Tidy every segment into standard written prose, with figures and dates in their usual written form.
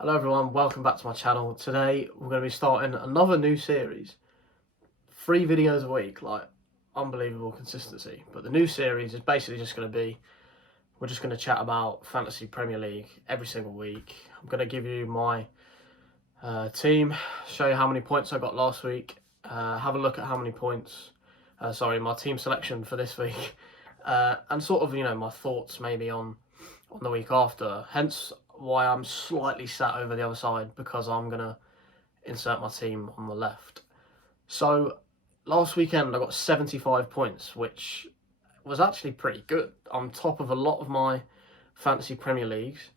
Hello everyone, welcome back to my channel. Today we're going to be starting another new series. 3 videos a week, like unbelievable consistency. But the new series is basically just going to be, we're just going to chat about Fantasy Premier League every single week. I'm going to give you my team, show you how many points I got last week, have a look at how many points, my team selection for this week, and sort of, my thoughts maybe on the week after. Hence why I'm slightly sat over the other side, because I'm going to insert my team on the left. So last weekend I got 75 points, which was actually pretty good. I'm top of a lot of my fantasy Premier Leagues.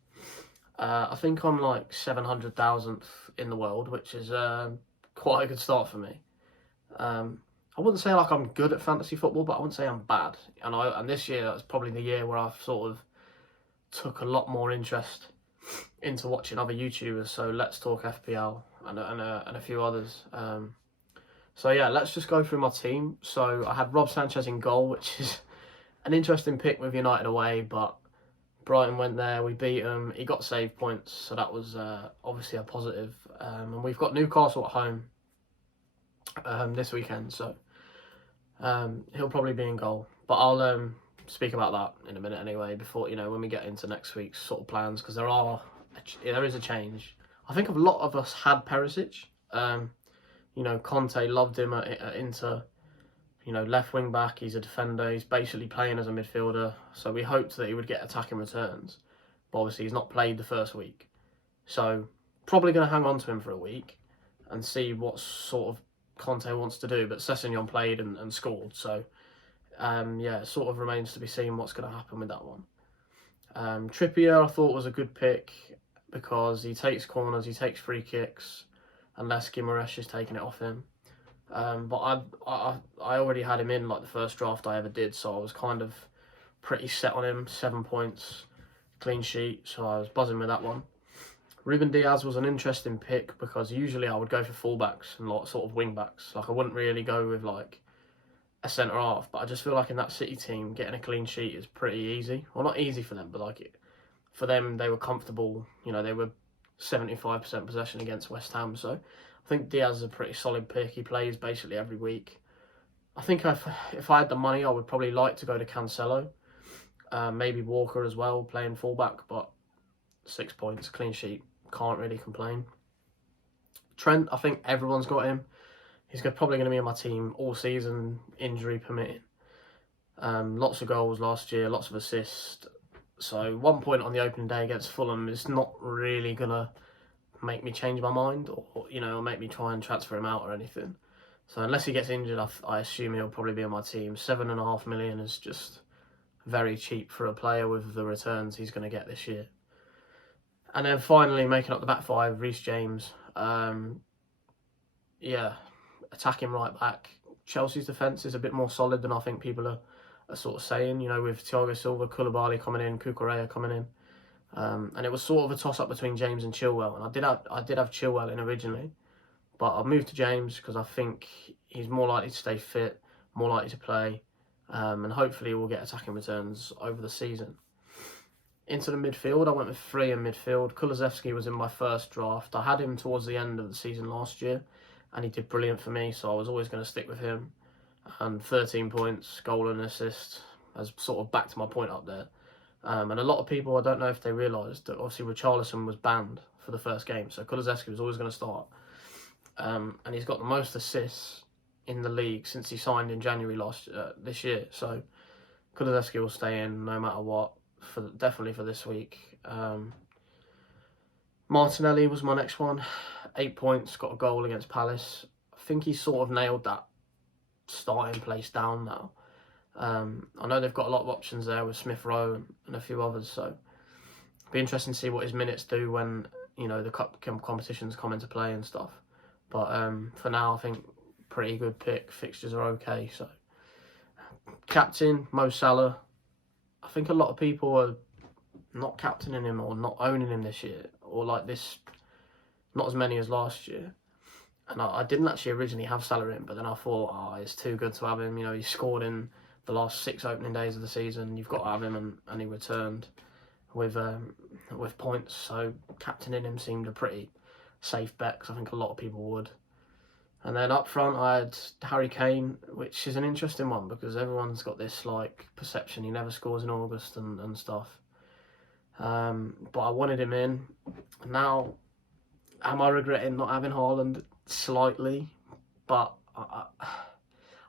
I think I'm like 700,000th in the world, which is quite a good start for me. I wouldn't say like I'm good at fantasy football, but I wouldn't say I'm bad. And this year, that's probably the year where I've sort of took a lot more interest into watching other YouTubers. So Let's Talk FPL and a few others. So yeah, let's just go through my team. So I had Rob Sanchez in goal, which is an interesting pick with United away, but Brighton went there, we beat him, he got save points, so that was obviously a positive. And we've got Newcastle at home this weekend, so he'll probably be in goal. But I'll speak about that in a minute anyway, before, when we get into next week's sort of plans, because there is a change. I think a lot of us had Perisic. Conte loved him at Inter. Left wing back, he's a defender, he's basically playing as a midfielder, so we hoped that he would get attacking returns, but obviously he's not played the first week, so probably going to hang on to him for a week and see what sort of Conte wants to do. But Sessegnon played and scored, so yeah, it sort of remains to be seen what's going to happen with that one. Trippier I thought was a good pick, because he takes corners, he takes free kicks, unless Guimaraes is taking it off him. But I already had him in like the first draft I ever did, so I was kind of pretty set on him. 7 points, clean sheet, so I was buzzing with that one. Ruben Diaz was an interesting pick, because usually I would go for fullbacks and like sort of wing backs. Like I wouldn't really go with like a centre half, but I just feel like in that City team, getting a clean sheet is pretty easy. Well, not easy for them, but for them, they were comfortable. They were 75% possession against West Ham, so I think Diaz is a pretty solid pick. He plays basically every week. I think if I had the money, I would probably like to go to Cancelo. Maybe Walker as well, playing fullback, but 6 points, clean sheet, can't really complain. Trent, I think everyone's got him. He's probably going to be in my team all season, injury permitting. Lots of goals last year, lots of assists. So 1 point on the opening day against Fulham is not really going to make me change my mind, or make me try and transfer him out or anything. So unless he gets injured, I assume he'll probably be on my team. 7.5 million is just very cheap for a player with the returns he's going to get this year. And then finally, making up the back five, Reece James. Yeah, attacking right back. Chelsea's defence is a bit more solid than I think people are sort of saying, with Thiago Silva, Koulibaly coming in, Cucurella coming in. And it was sort of a toss-up between James and Chilwell. And I did have Chilwell in originally, but I moved to James because I think he's more likely to stay fit, more likely to play, and hopefully we'll get attacking returns over the season. Into the midfield, I went with 3 in midfield. Kulusevski was in my first draft. I had him towards the end of the season last year, and he did brilliant for me, so I was always going to stick with him. And 13 points, goal and assist, has sort of backed my point up there. And a lot of people, I don't know if they realised that obviously Richarlison was banned for the first game, so Kulusevski was always going to start. And he's got the most assists in the league since he signed in January this year. So Kulusevski will stay in no matter what, definitely for this week. Martinelli was my next one. 8 points, got a goal against Palace. I think he's sort of nailed that starting place down now. I know they've got a lot of options there with Smith Rowe and a few others, so it'll be interesting to see what his minutes do when the cup competitions come into play and stuff. But for now, I think pretty good pick. Fixtures are okay. So captain Mo Salah. I think a lot of people are not captaining him or not owning him this year, or like this, not as many as last year. And I didn't actually originally have Salah in, but then I thought, it's too good to have him. He scored in the last 6 opening days of the season. You've got to have him, and he returned with points. So captaining him seemed a pretty safe bet because I think a lot of people would. And then up front, I had Harry Kane, which is an interesting one because everyone's got this like perception he never scores in August and stuff. But I wanted him in. Now, am I regretting not having Haaland? Slightly, but I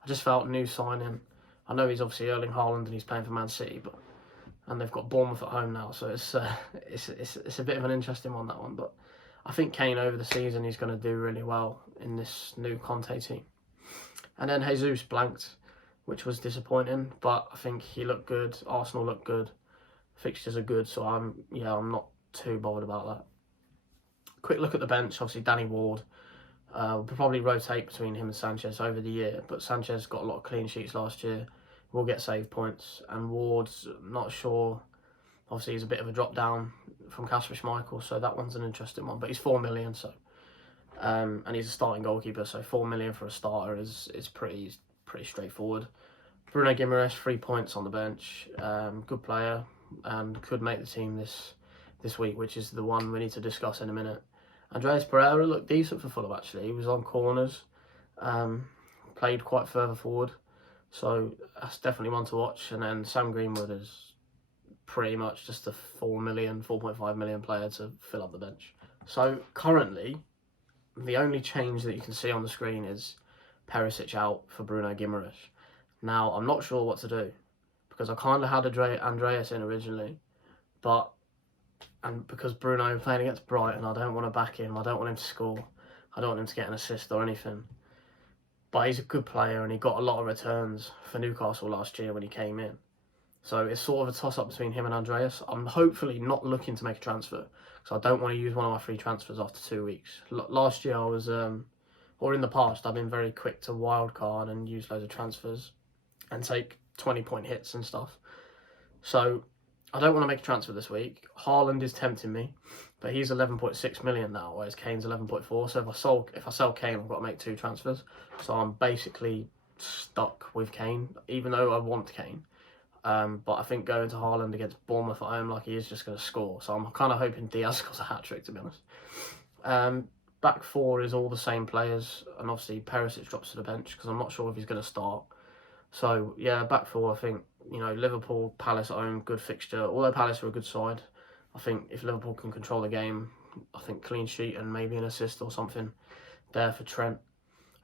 just felt new signing. I know he's obviously Erling Haaland and he's playing for Man City, and they've got Bournemouth at home now, so it's a bit of an interesting one, that one. But I think Kane over the season he's going to do really well in this new Conte team. And then Jesus blanked, which was disappointing, but I think he looked good. Arsenal looked good. Fixtures are good, so I'm not too bothered about that. Quick look at the bench. Obviously, Danny Ward. We'll probably rotate between him and Sanchez over the year, but Sanchez got a lot of clean sheets last year. Will get save points, and Ward's not sure. Obviously, he's a bit of a drop down from Kasper Schmeichel, so that one's an interesting one. But he's 4 million, so and he's a starting goalkeeper, so 4 million for a starter is pretty straightforward. Bruno Guimaraes, 3 points on the bench. Good player and could make the team this week, which is the one we need to discuss in a minute. Andreas Pereira looked decent for Fulham actually. He was on corners, played quite further forward. So that's definitely one to watch. And then Sam Greenwood is pretty much just a 4.5 million player to fill up the bench. So currently, the only change that you can see on the screen is Perisic out for Bruno Guimaraes. Now, I'm not sure what to do because I kind of had Andreas in originally, and because Bruno playing against Brighton, I don't want to back him. I don't want him to score. I don't want him to get an assist or anything. But he's a good player and he got a lot of returns for Newcastle last year when he came in. So it's sort of a toss-up between him and Andreas. I'm hopefully not looking to make a transfer because I don't want to use one of my free transfers after 2 weeks. Last year I was, or in the past, I've been very quick to wildcard and use loads of transfers and take 20-point hits and stuff. So I don't want to make a transfer this week. Haaland is tempting me, but he's 11.6 million now, whereas Kane's 11.4. So if I sell Kane, I've got to make 2 transfers. So I'm basically stuck with Kane, even though I want Kane. But I think going to Haaland against Bournemouth at home, like he is just going to score. So I'm kind of hoping Diaz scores a hat-trick, to be honest. Back 4 is all the same players, and obviously Perisic drops to the bench because I'm not sure if he's going to start. So yeah, back 4, I think, Liverpool, Palace at home, good fixture. Although Palace are a good side, I think if Liverpool can control the game, I think clean sheet and maybe an assist or something there for Trent.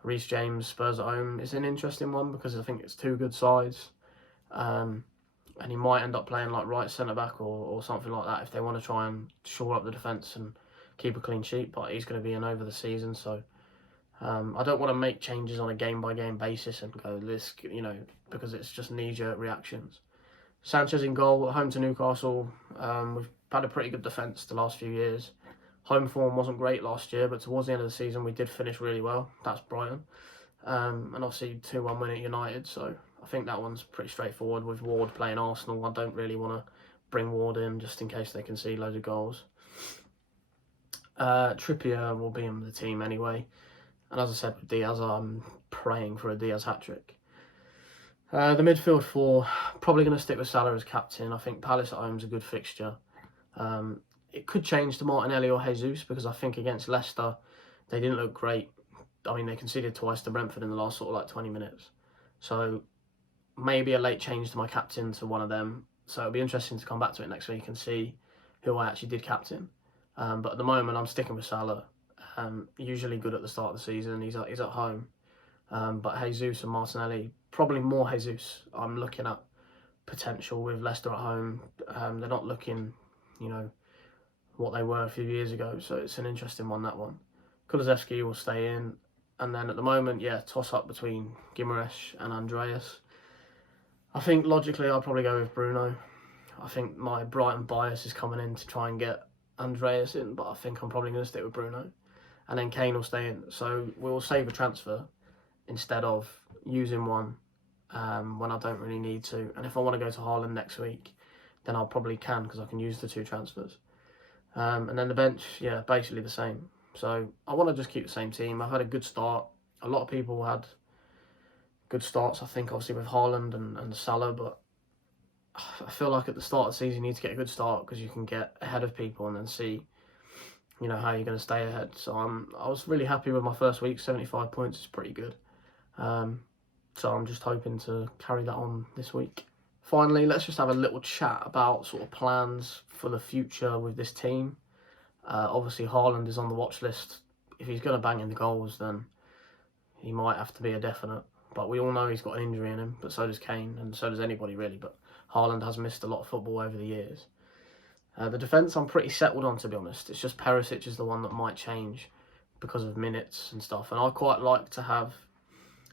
Reece James, Spurs at home is an interesting one because I think it's 2 good sides. And he might end up playing like right centre-back or something like that if they want to try and shore up the defence and keep a clean sheet, but he's going to be in over the season, so I don't want to make changes on a game-by-game basis and go this, because it's just knee-jerk reactions. Sanchez in goal, at home to Newcastle. We've had a pretty good defence the last few years. Home form wasn't great last year, but towards the end of the season we did finish really well. That's Brighton. And obviously 2-1 win at United, so I think that one's pretty straightforward. With Ward playing Arsenal, I don't really want to bring Ward in just in case they can see loads of goals. Trippier will be in the team anyway. And as I said with Diaz, I'm praying for a Diaz hat-trick. The midfield 4, probably going to stick with Salah as captain. I think Palace at home is a good fixture. It could change to Martinelli or Jesus because I think against Leicester, they didn't look great. I mean, they conceded twice to Brentford in the last 20 minutes. So maybe a late change to my captain to one of them. So it'll be interesting to come back to it next week and see who I actually did captain. But at the moment, I'm sticking with Salah. Usually good at the start of the season. He's at home. But Jesus and Martinelli, probably more Jesus. I'm looking at potential with Leicester at home. They're not looking, what they were a few years ago. So it's an interesting one, that one. Kulusevski will stay in. And then at the moment, toss up between Guimaraes and Andreas. I think logically I'll probably go with Bruno. I think my Brighton bias is coming in to try and get Andreas in, but I think I'm probably going to stick with Bruno. And then Kane will stay in. So we'll save a transfer instead of using one when I don't really need to. And if I want to go to Haaland next week, then I'll probably can because I can use the 2 transfers. And then the bench, basically the same. So I want to just keep the same team. I've had a good start. A lot of people had good starts, I think, obviously with Haaland and Salah, but I feel like at the start of the season you need to get a good start because you can get ahead of people and then see, you know, how you're going to stay ahead. So I was really happy with my first week. 75 points is pretty good. So I'm just hoping to carry that on this week. Finally, let's just have a little chat about sort of plans for the future with this team. Obviously, Haaland is on the watch list. If he's going to bang in the goals, then he might have to be a definite. But we all know he's got an injury in him, but so does Kane, and so does anybody really. But Haaland has missed a lot of football over the years. The defence I'm pretty settled on, to be honest. It's just Perisic is the one that might change because of minutes and stuff. And I quite like to have,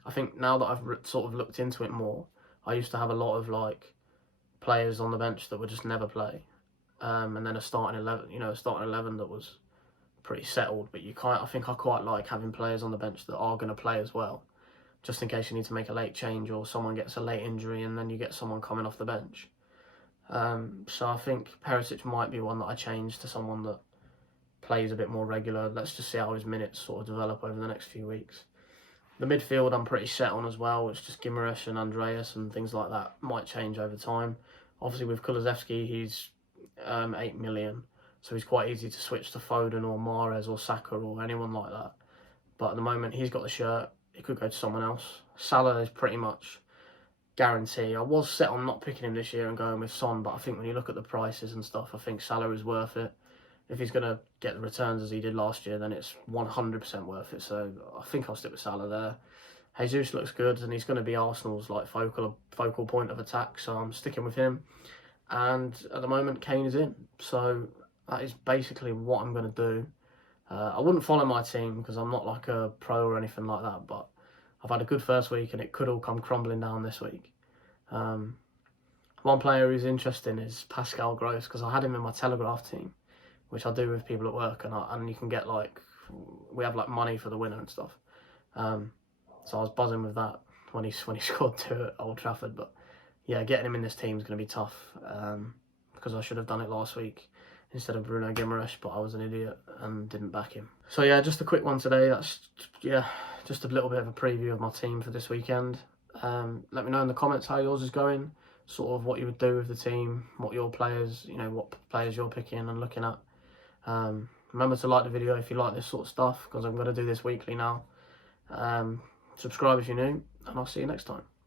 I think now that I've sort of looked into it more, I used to have a lot of like players on the bench that would just never play. And then a starting 11, a starting 11 that was pretty settled. But I think I quite like having players on the bench that are going to play as well, just in case you need to make a late change or someone gets a late injury and then you get someone coming off the bench. So I think Perisic might be one that I change to someone that plays a bit more regular. Let's just see how his minutes sort of develop over the next few weeks. The midfield I'm pretty set on as well. It's just Gimaresh and Andreas and things like that. Might change over time. Obviously with Kulusevski, he's 8 million, so he's quite easy to switch to Foden or Mahrez or Saka or anyone like that. But at the moment he's got the shirt. It could go to someone else. Salah is pretty much guarantee. I was set on not picking him this year and going with Son, but I think when you look at the prices and stuff, I think Salah is worth it. If he's going to get the returns as he did last year, then it's 100% worth it. So I think I'll stick with Salah there. Jesus looks good, and he's going to be Arsenal's like focal point of attack, so I'm sticking with him. And at the moment, Kane is in. So that is basically what I'm going to do. I wouldn't follow my team because I'm not like a pro or anything like that, but I've had a good first week and it could all come crumbling down this week. One player who's interesting is Pascal Gross, because I had him in my Telegraph team, which I do with people at work, and you can get we have money for the winner and stuff. So I was buzzing with that when he scored 2 at Old Trafford. But yeah, getting him in this team is going to be tough because I should have done it last week instead of Bruno Guimaraes, but I was an idiot and didn't back him. So yeah, just a quick one today. That's just a little bit of a preview of my team for this weekend. Let me know in the comments how yours is going, sort of what you would do with the team, what your players, what players you're picking and looking at. Remember to like the video if you like this sort of stuff, because I'm going to do this weekly now. Subscribe if you're new, and I'll see you next time.